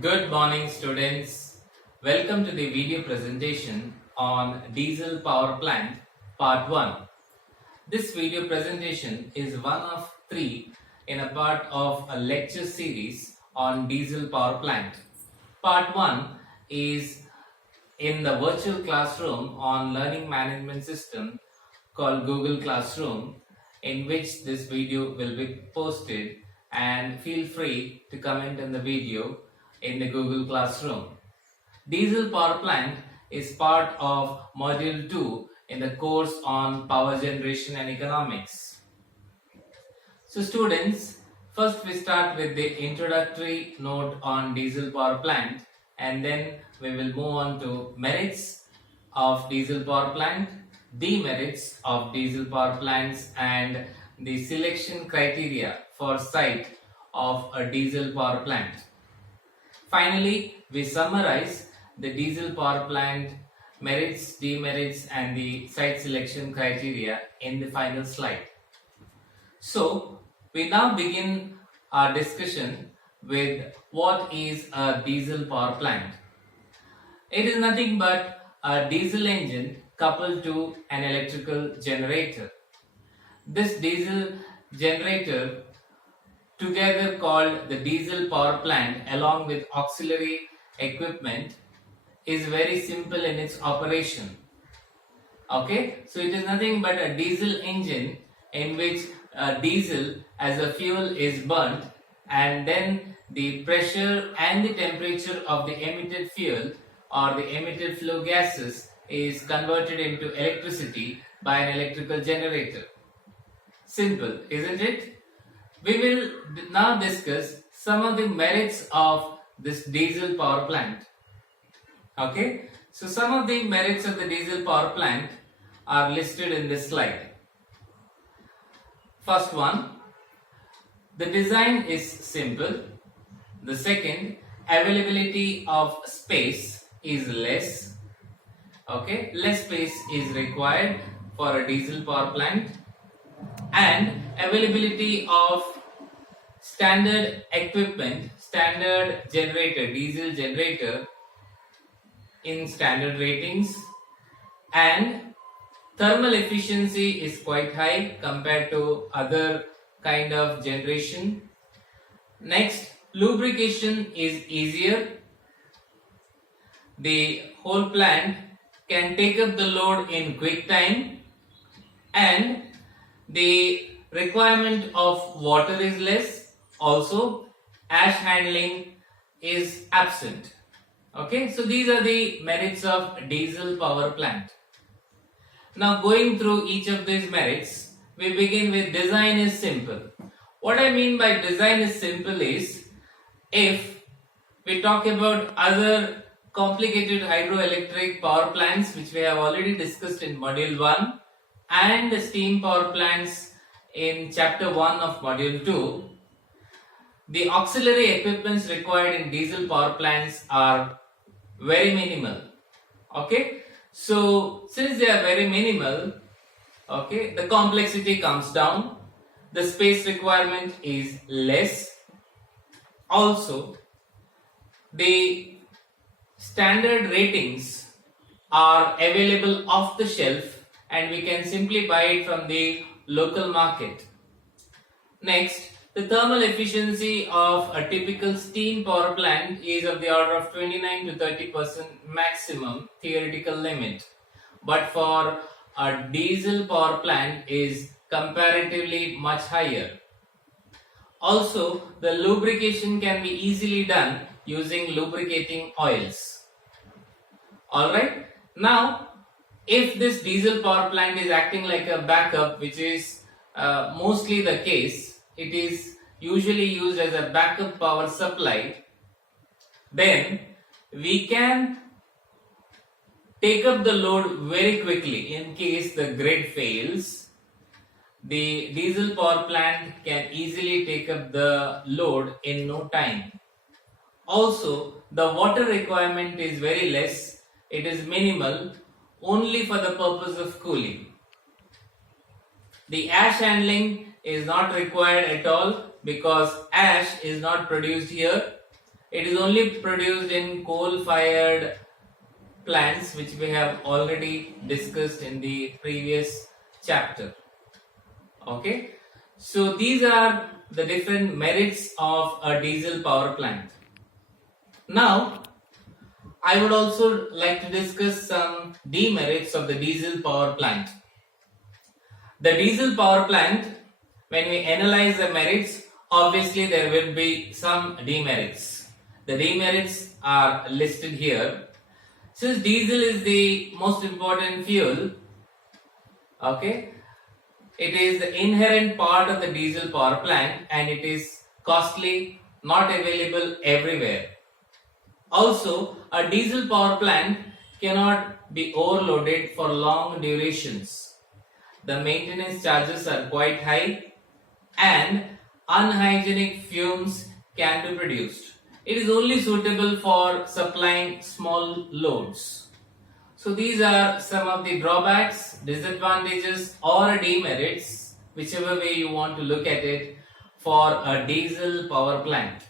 Good morning, students. Welcome to the video presentation on diesel power plant part 1. This video presentation is one of 3 in a part of a lecture series on diesel power plant. Part 1 is in the virtual classroom on learning management system called Google Classroom, in which this video will be posted, and feel free to comment on the video in the Google Classroom. Diesel power plant is part of module 2 in the course on power generation and economics. So students, first we start with the introductory note on diesel power plant, and then we will move on to merits of diesel power plant, demerits of diesel power plants, and the selection criteria for site of a diesel power plant. Finally, we summarize the diesel power plant merits, demerits, and the site selection criteria in the final slide. So, we now begin our discussion with what is a diesel power plant. It is nothing but a diesel engine coupled to an electrical generator. This diesel generator, together called the diesel power plant, along with auxiliary equipment, is very simple in its operation. Okay, so it is nothing but a diesel engine in which diesel as a fuel is burnt, and then the pressure and the temperature of the emitted fuel or the emitted flow gases is converted into electricity by an electrical generator. Simple, isn't it? We will now discuss some of the merits of this diesel power plant. Okay, so some of the merits of the diesel power plant are listed in this slide. First one, the design is simple. The second, availability of space is less. Okay, less space is required for a diesel power plant, and availability of standard equipment, standard generator, diesel generator in standard ratings, and thermal efficiency is quite high compared to other kind of generation. Next, lubrication is easier. The whole plant can take up the load in quick time, and the requirement of water is less. Also, ash handling is absent. Okay, so these are the merits of diesel power plant. Now, going through each of these merits, we begin with design is simple. What I mean by design is simple is, if we talk about other complicated hydroelectric power plants which we have already discussed in module 1, and the steam power plants in chapter 1 of module 2, the auxiliary equipments required in diesel power plants are very minimal. Okay, so since they are very minimal, okay, the complexity comes down, the space requirement is less. Also, the standard ratings are available off the shelf, and we can simply buy it from the local market. Next, the thermal efficiency of a typical steam power plant is of the order of 29 to 30% maximum theoretical limit, but for a diesel power plant is comparatively much higher. Also, the lubrication can be easily done using lubricating oils. Alright, now if this diesel power plant is acting like a backup, which is mostly the case, it is usually used as a backup power supply, then we can take up the load very quickly in case the grid fails. The diesel power plant can easily take up the load in no time. Also, the water requirement is very less, it is minimal, only for the purpose of cooling. The ash handling is not required at all because ash is not produced here. It is only produced in coal-fired plants, which we have already discussed in the previous chapter. Okay, so these are the different merits of a diesel power plant. Now, I would also like to discuss some demerits of the diesel power plant. The diesel power plant, when we analyze the merits, obviously there will be some demerits. The demerits are listed here. Since diesel is the most important fuel, okay, it is the inherent part of the diesel power plant and it is costly, not available everywhere. Also, a diesel power plant cannot be overloaded for long durations. The maintenance charges are quite high and unhygienic fumes can be produced. It is only suitable for supplying small loads. So these are some of the drawbacks, disadvantages or demerits, whichever way you want to look at it, for a diesel power plant.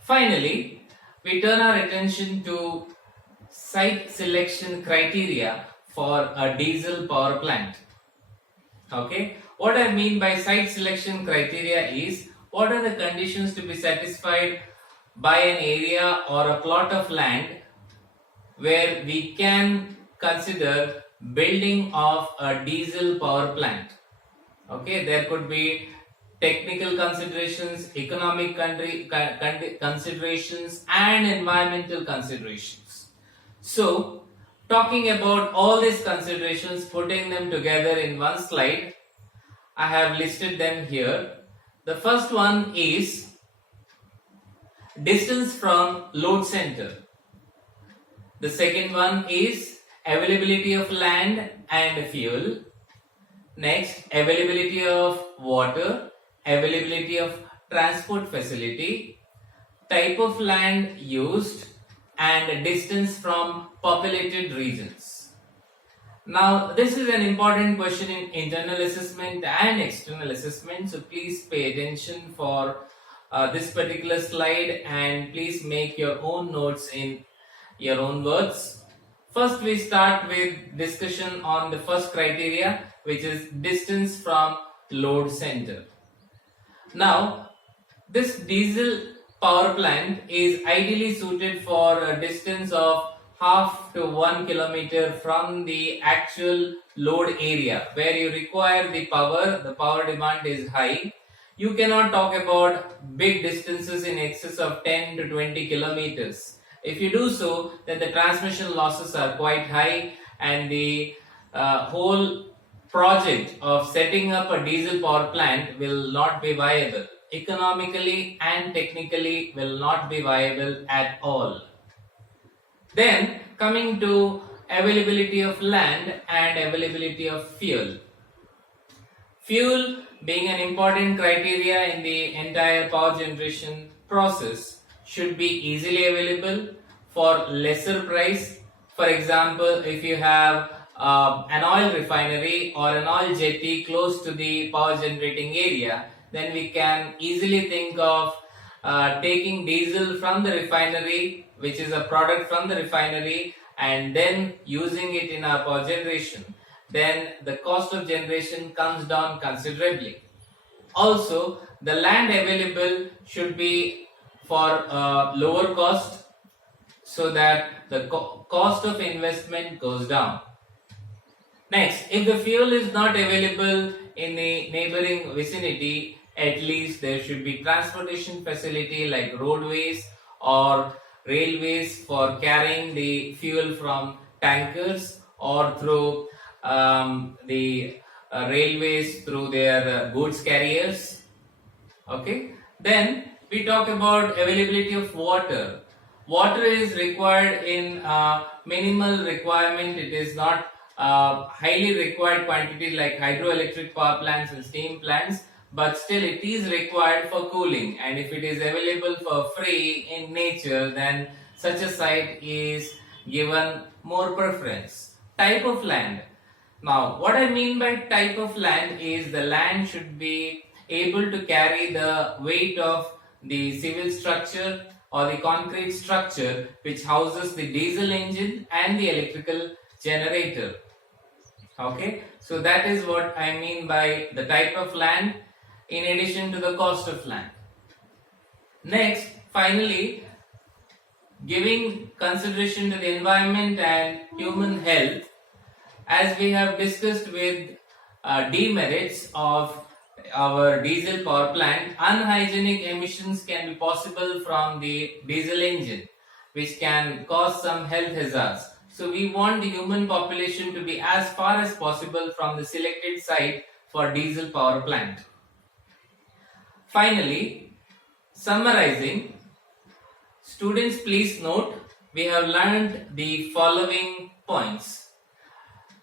Finally, we turn our attention to site selection criteria for a diesel power plant. Okay, what I mean by site selection criteria is what are the conditions to be satisfied by an area or a plot of land where we can consider building of a diesel power plant. Okay, there could be technical considerations, economic considerations and environmental considerations. So, talking about all these considerations, putting them together in one slide, I have listed them here. The first one is distance from load center. The second one is availability of land and fuel. Next, availability of water, availability of transport facility, type of land used, and distance from populated regions. Now, this is an important question in internal assessment and external assessment, so please pay attention for this particular slide and please make your own notes in your own words. First, we start with discussion on the first criteria, which is distance from load center. Now, this diesel power plant is ideally suited for a distance of half to 1 kilometer from the actual load area where you require the power demand is high. You cannot talk about big distances in excess of 10 to 20 kilometers. If you do so, then the transmission losses are quite high and the whole project of setting up a diesel power plant will not be viable. Economically and technically will not be viable at all. Then coming to availability of land and availability of fuel. Fuel being an important criteria in the entire power generation process should be easily available for lesser price. For example, if you have an oil refinery or an oil jetty close to the power generating area, then we can easily think of taking diesel from the refinery, which is a product from the refinery, and then using it in our power generation. Then the cost of generation comes down considerably. Also, the land available should be for lower cost so that the cost of investment goes down. Next, if the fuel is not available in the neighboring vicinity, at least there should be transportation facility like roadways or railways for carrying the fuel from tankers or through the railways through their goods carriers. Okay, then we talk about availability of water. Water is required in minimal requirement. It is not highly required quantity like hydroelectric power plants and steam plants, but still it is required for cooling, and if it is available for free in nature, then such a site is given more preference. Type of land. Now, what I mean by type of land is the land should be able to carry the weight of the civil structure or the concrete structure which houses the diesel engine and the electrical generator. Okay, so that is what I mean by the type of land in addition to the cost of land. Next, finally, giving consideration to the environment and human health, as we have discussed with demerits of our diesel power plant, unhygienic emissions can be possible from the diesel engine, which can cause some health hazards. So we want the human population to be as far as possible from the selected site for diesel power plant. Finally, summarizing, students, please note, we have learned the following points.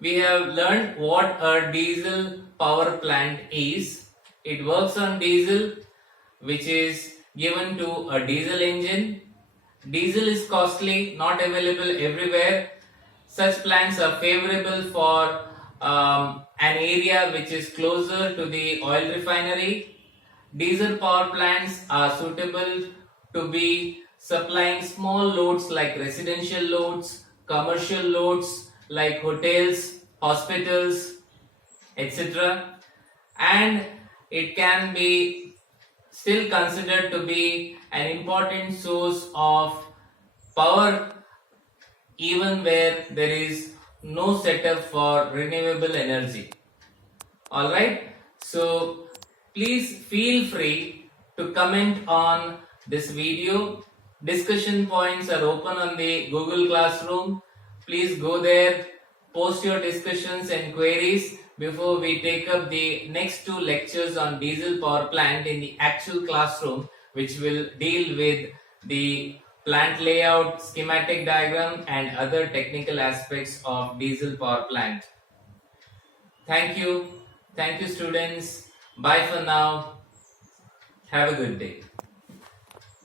We have learned what a diesel power plant is. It works on diesel, which is given to a diesel engine. Diesel is costly, not available everywhere. Such plants are favorable for an area which is closer to the oil refinery. Diesel power plants are suitable to be supplying small loads like residential loads, commercial loads like hotels, hospitals, etc. And it can be still considered to be an important source of power even where there is no setup for renewable energy. Alright, so please feel free to comment on this video. Discussion points are open on the Google Classroom. Please go there, post your discussions and queries before we take up the next 2 lectures on diesel power plant in the actual classroom, which will deal with the plant layout, schematic diagram and other technical aspects of diesel power plant. Thank you. Thank you, students. Bye for now. Have a good day.